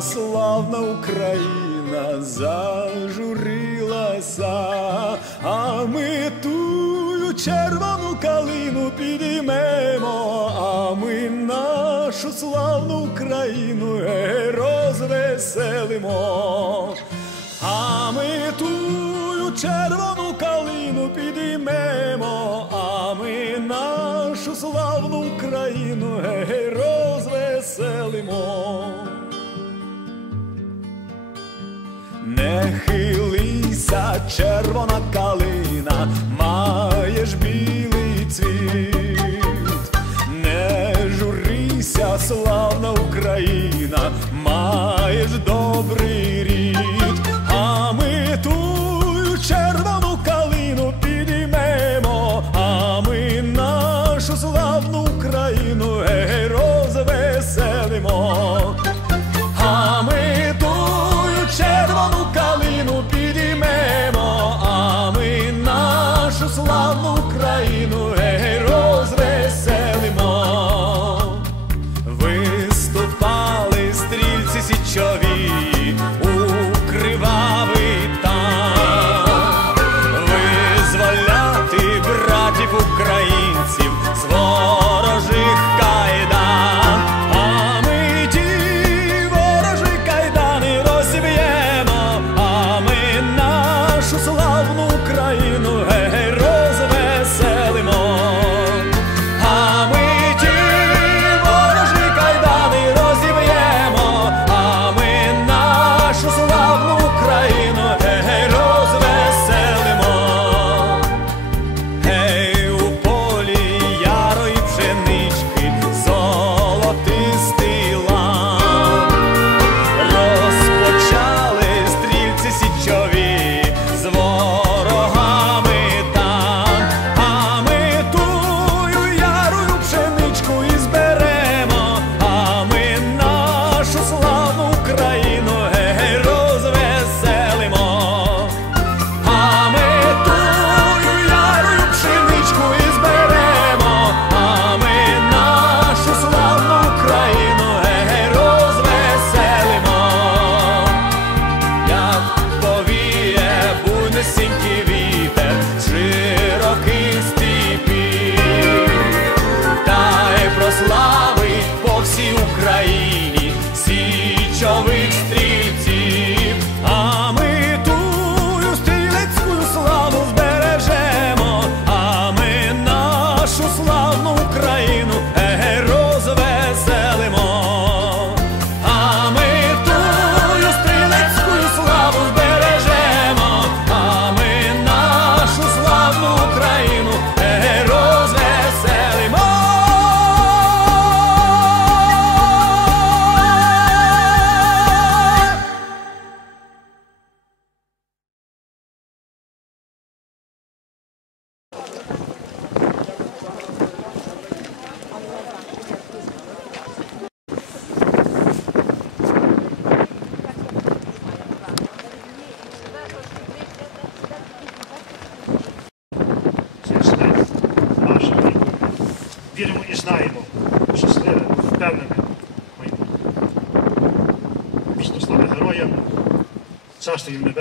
славна Україна зажурилася, а ми тую червону калину підіймемо, а ми нашу славну Україну розвеселимо, а ми тую червону калину підіймемо. не хилися, червона калина, маєш білий цвіт, не журися, славна Україна.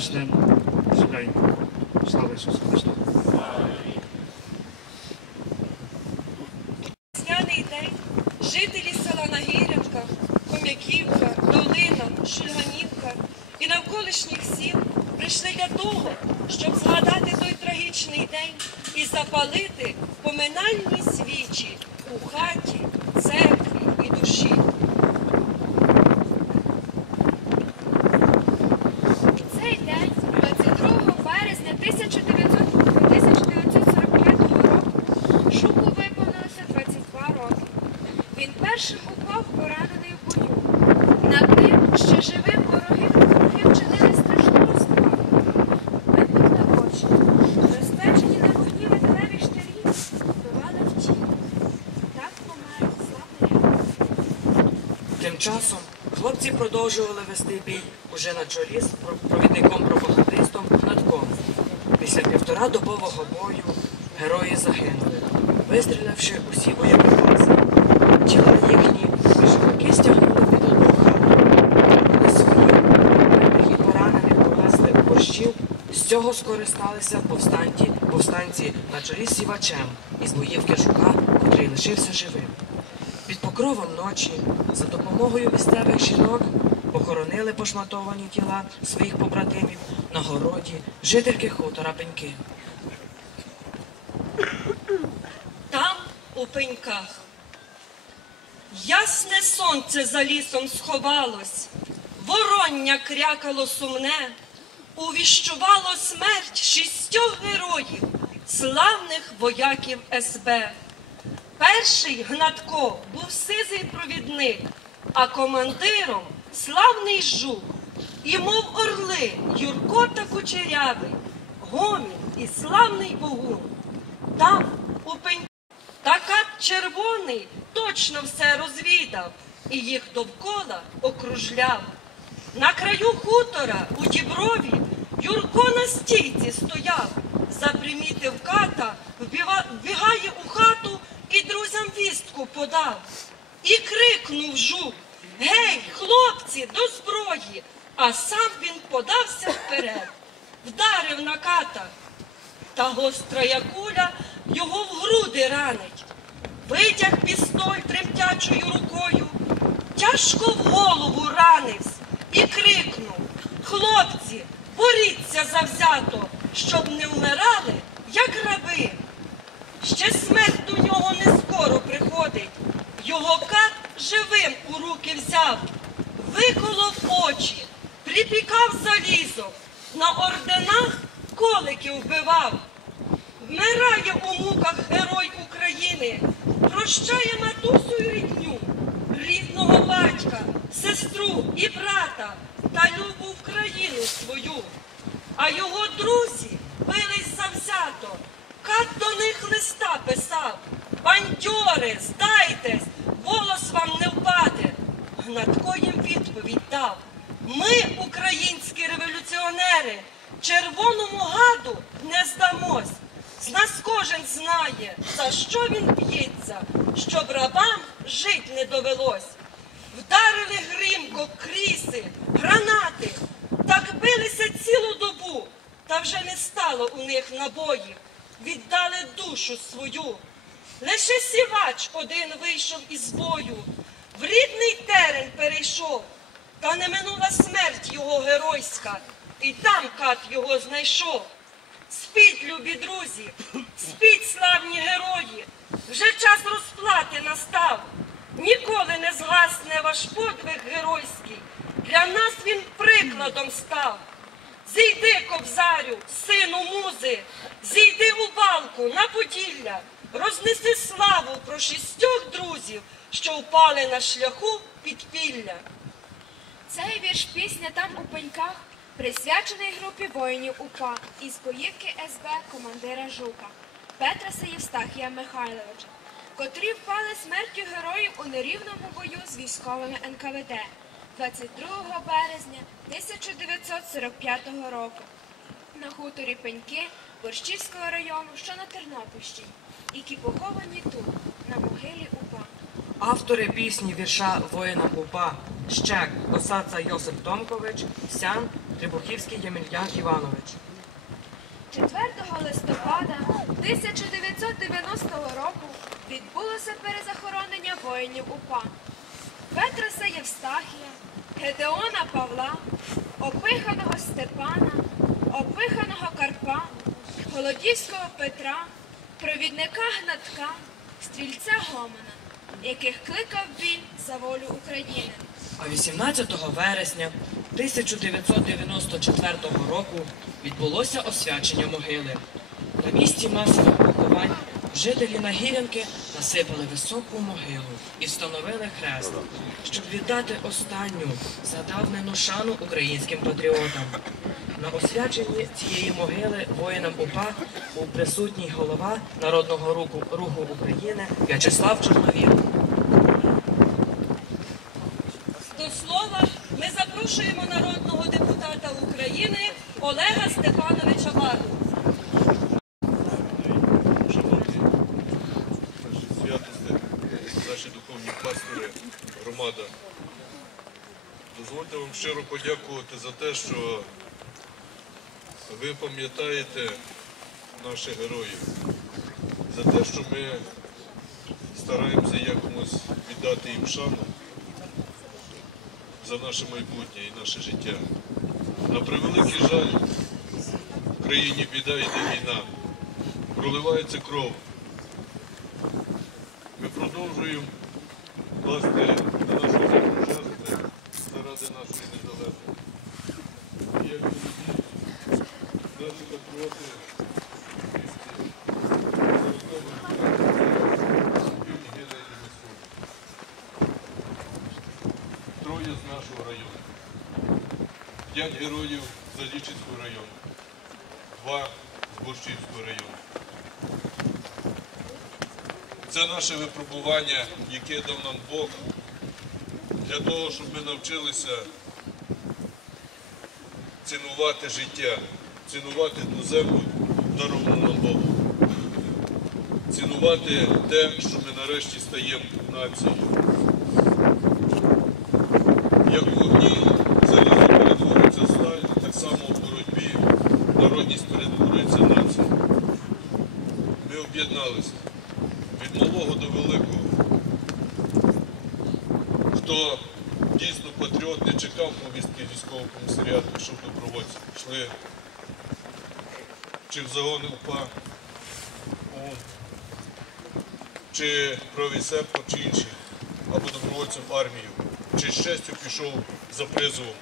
з ним земленьку. Слава Ісусу Христу! Весняний день жителі села Нагірянка, Ком'яківка, Долина, Шульганівка і навколишніх сіл прийшли для того, щоб згадати той трагічний день і запалити Тим часом хлопці продовжували вести бій уже на чолі з провідником-пропагандистом Гнатком. Після півтора добового бою герої загинули, вистрілявши усі боєприпаси. Тіла їхні жовки стягнули під одну хату. На своїх битих і поранених повезли борщів. З цього скористалися повстанці, повстанці на чолі з сівачем із боївки жука, котрий лишився живим. Під покровом ночі за допомогою місцевих жінок похоронили пошматовані тіла своїх побратимів на городі жительки хутора Пеньки. Там, у пеньках. Ясне сонце за лісом сховалось, вороння крякало сумне, увіщувало смерть шістьох героїв, славних вояків СБ. Перший Гнатко був сизий провідник, а командиром славний жук. І мов орли Юрко та Кучерявий, гомін і славний Богун. Там, у пень... Та кат червоний точно все розвідав і їх довкола окружляв. На краю хутора у діброві Юрко на стійці стояв, запримітив ката, вбігає у хату і друзям вістку подав. І крикнув жук Гей, хлопці, до зброї! А сам він подався вперед, вдарив на ката та гострая куля його в груди ранить. Витяг пістоль тремтячою рукою, тяжко в голову ранився і крикнув: Хлопці, боріться завзято, щоб не вмирали, як раби. Ще смерть до нього не скоро приходить. Його кат живим у руки взяв, виколов очі, припікав залізо, на орденах колики вбивав. Вмирає у муках герой України, прощає матусю й рідню, рідного батька, сестру і брата та любу в свою. А його друзі бились завзято, кат до них листа писав. Бандьори, здайтесь, волос вам не впаде. Гнатко їм відповідь дав. Ми, українські революціонери, червоному гаду не здамось. З нас кожен знає, за що він б'ється, щоб рабам жить не довелось. Вдарили гримко, кріси, гранати, так билися цілу добу, та вже не стало у них набоїв, віддали душу свою. Лише сівач один вийшов із бою, в рідний терен перейшов, та не минула смерть його геройська, і там кат його знайшов. Спіть, любі друзі, спіть, славні герої, вже час розплати настав. Ніколи не згасне ваш подвиг геройський. Для нас він прикладом став. Зійди, кобзарю, сину музи, зійди у балку на Поділля, рознеси славу про шістьох друзів, що впали на шляху підпілля. Цей вірш пісня там у пеньках присвячений групі воїнів УПА із боївки СБ командира Жука Петраса Євстахія Михайловича, котрі впали смертю героїв у нерівному бою з військовими НКВД 22 березня 1945 року на хуторі Пеньки Борщівського району, що на Тернопільщині, які поховані тут, на могилі УПА. Автори пісні вірша воїнам УПА Щек Осадца Йосип Томкович, Сян Трибухівський Ємельян Іванович. 4 листопада 1990 року відбулося перезахоронення воїнів УПА Петраса Євстахія, Гедеона Павла, Опиханого Степана, Опиханого Карпа, Голодівського Петра, провідника Гнатка, стрільця Гомона, яких кликав біль за волю України. А 18 вересня 1994 року відбулося освячення могили. На місці масових поховань жителі Нагірянки насипали високу могилу і встановили хрест, щоб віддати останню задавнену шану українським патріотам. На освяченні цієї могили воїнам УПА був присутній голова Народного руху, України В'ячеслав Чорновіл. Запрошуємо народного депутата України Олега Степановича Варну. Святості, наші духовні пастори, громада. Дозвольте вам щиро подякувати за те, що ви пам'ятаєте наших героїв, за те, що ми стараємося якомусь віддати їм шану за наше майбутнє і наше життя. На превеликий жаль, в країні біда йде війна, проливається кров. Ми продовжуємо класти на нашу землю жертви заради нашої незалежності. І як тоді наші патріоти Троє з нашого району. П'ять героїв з району. Два з Борщівського району. Це наше випробування, яке дав нам Бог, для того, щоб ми навчилися цінувати життя, цінувати ту землю, даровану нам Богом. Цінувати те, що ми нарешті стаємо нацією. Як в вогні залізо перетворюється в сталь, так само в боротьбі народність перетворюється в націю. Ми об'єдналися від малого до великого. Хто дійсно патріот не чекав повістки військового комісаріату, пішов добровольці, йшли чи в загони УПА, чи правий чи інші, або добровольцем в армію, чи з честю пішов за призовом.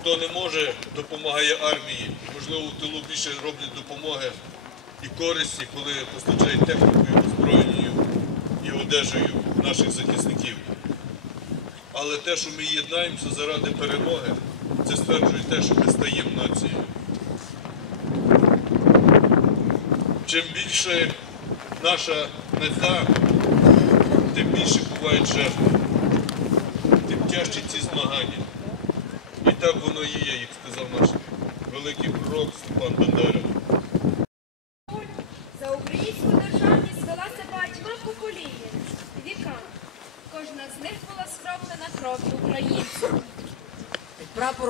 Хто не може, допомагає армії. Можливо, в тилу більше роблять допомоги і користі, коли постачають технікою, озброєнню і одежею наших захисників. Але те, що ми єднаємося заради перемоги, це стверджує те, що ми стаємо нацією. Чим більше наша мета, тим більше бувають жертви, тим тяжчі ці змагання. І так воно і є, як сказав наш великий пророк Степан Бандера.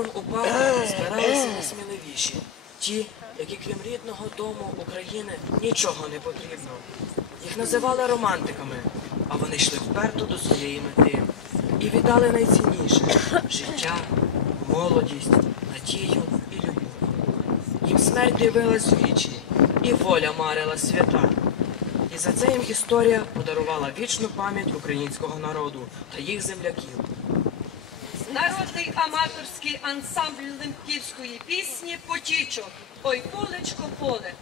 Під прапором збиралися найсміливіші, ті, які крім рідного дому України нічого не потрібно. Їх називали романтиками, а вони йшли вперто до своєї мети і віддали найцінніше життя, молодість, надію і любов. Їм смерть дивилась вічі, і воля марила свята. І за це їм історія подарувала вічну пам'ять українського народу та їх земляків. Народний аматорський ансамбль лемківської пісні Потічок. Ой, полечко, поле.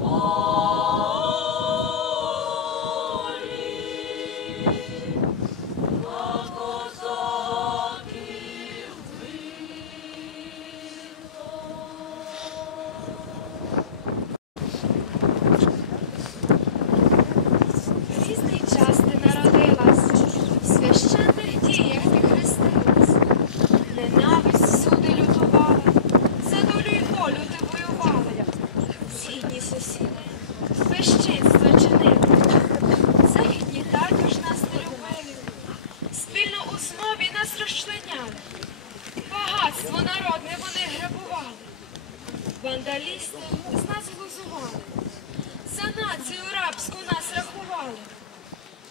我。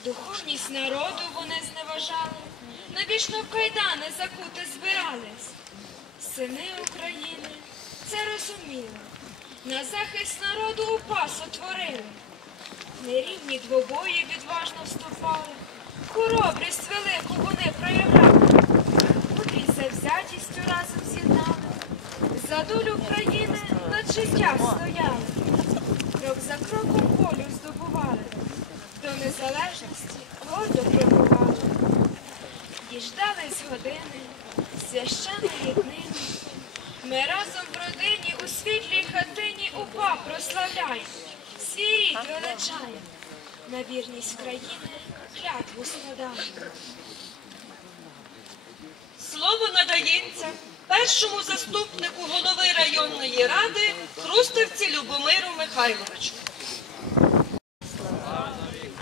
Духовність народу вони зневажали, навічно в кайдани закути збирались. Сини України це розуміли, на захист народу упас утворили. Нерівні двобої відважно вступали, хоробрість велику вони проявляли, мудрість завзятістю разом з'єднали, за долю країни над життя стояли, крок за кроком волю здобували, до незалежності гордо пробували. Діждались години, священної днини, ми разом в родині у світлій хатині упа прославляємо, свій рід величаємо, на вірність країни клятву складаємо. Слово надається першому заступнику голови районної ради Хрустевці Любомиру Михайловичу.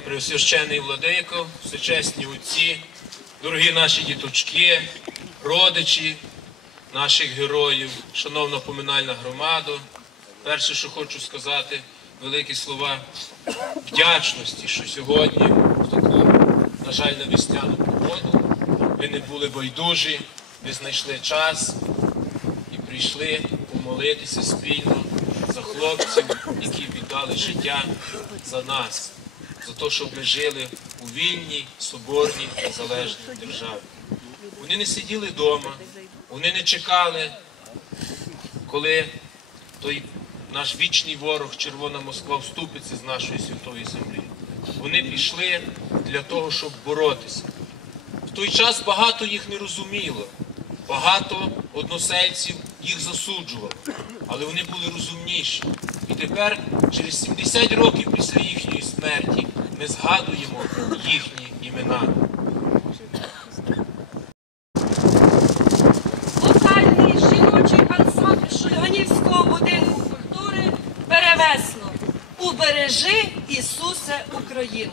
Преосвящений владико, всечесні отці, дорогі наші діточки, родичі наших героїв, шановна поминальна громада. Перше, що хочу сказати, великі слова вдячності, що сьогодні, в таку, на жаль, на весняну погоду, ви не були байдужі, ви знайшли час і прийшли помолитися спільно за хлопців, які віддали життя за нас, за те, щоб ми жили у вільній, соборній, незалежній державі. Вони не сиділи вдома, вони не чекали, коли той наш вічний ворог, Червона Москва, вступиться з нашої святої землі. Вони пішли для того, щоб боротися. В той час багато їх не розуміло, багато односельців їх засуджували, але вони були розумніші. Тепер, через 70 років після їхньої смерті, ми згадуємо їхні імена. Вокальний жіночий ансамбль Шульганівського будинку культури Перевесно. Убережи Ісусе Україну.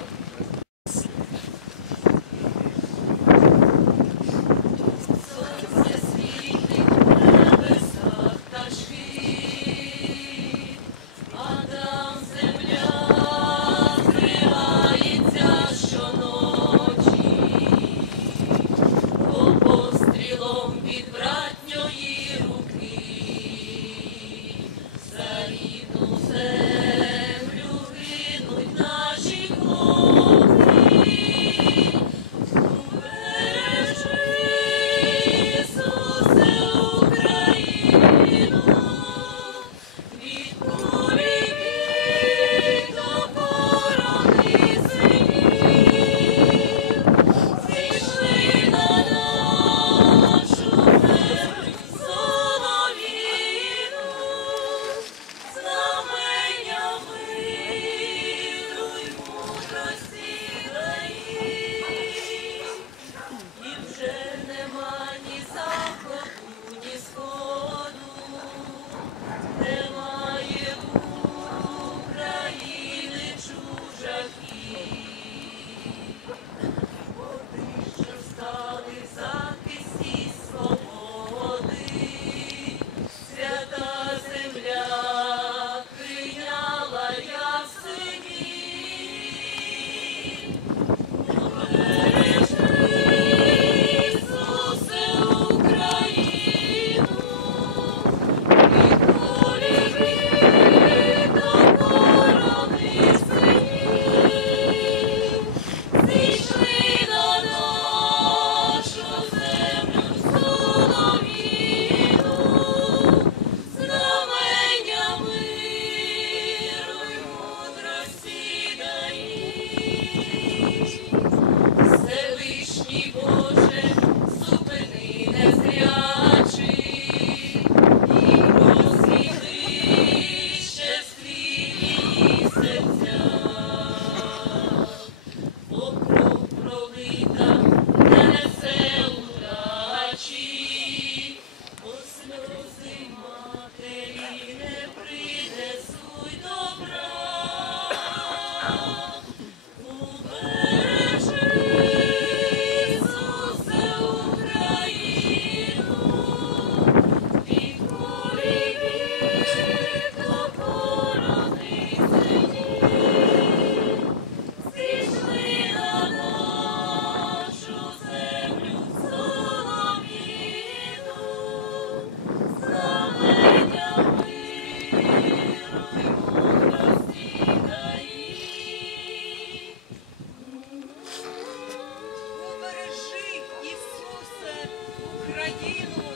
ye Lord.